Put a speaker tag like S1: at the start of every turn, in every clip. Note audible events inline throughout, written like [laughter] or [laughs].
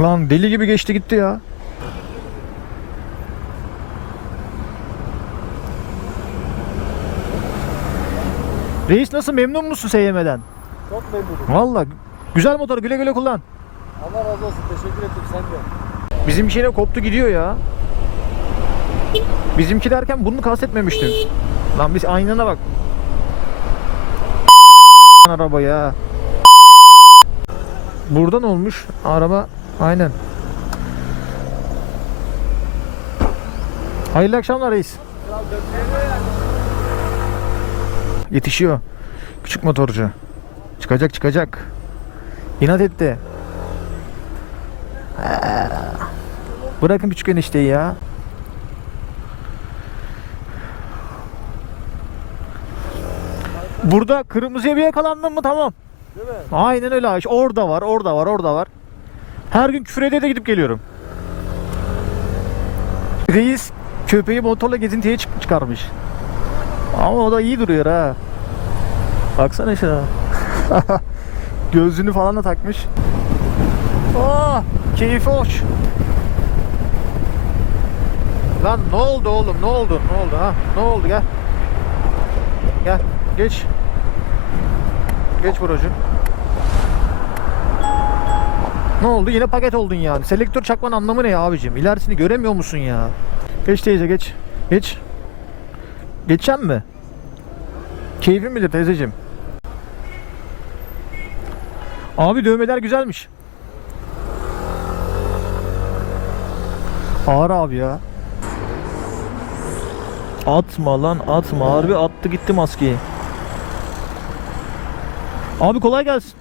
S1: Lan deli gibi geçti gitti ya. Reis nasıl memnun musun SYM'den?
S2: Çok memnunum.
S1: Valla güzel motor güle güle kullan.
S2: Allah razı olsun. Teşekkür ettim sen de.
S1: Bizimki yine koptu gidiyor ya. Bizimki derken bunu kastetmemiştim. Lan biz aynına bak. araba ya. Buradan olmuş araba aynen. Hayırlı akşamlar reis. Yetişiyor. Küçük motorcu. Çıkacak çıkacak. İnat etti. Bırakın küçük enişteyi ya. Burada kırmızıya bir yakalandın mı tamam.
S2: Değil mi?
S1: Aynen öyle. abi. Orada var, orada var, orada var. Her gün küfür ede de gidip geliyorum. Reis köpeği motorla gezintiye çık- çıkarmış. Ama o da iyi duruyor ha. Baksana şuna. [laughs] Gözlüğünü falan da takmış. Oh, keyfi hoş. Lan ne oldu oğlum? Ne oldu? Ne oldu ha? Ne oldu gel. Gel, geç. Geç brocu. Ne oldu? Yine paket oldun yani. Selektör çakmanın anlamı ne ya abicim? İlerisini göremiyor musun ya? Geç teyze geç. Geç. Geçen mi? Keyfin midir teyzeciğim? Abi dövmeler güzelmiş. Ağır abi ya. Atma lan atma. Harbi attı gitti maskeyi. Abi kolay gelsin.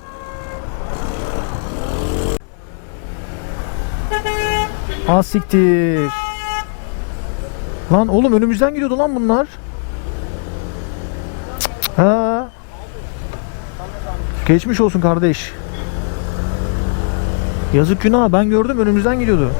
S1: Ha siktir. Lan oğlum önümüzden gidiyordu lan bunlar. Ha. Geçmiş olsun kardeş. Yazık günah ben gördüm önümüzden gidiyordu.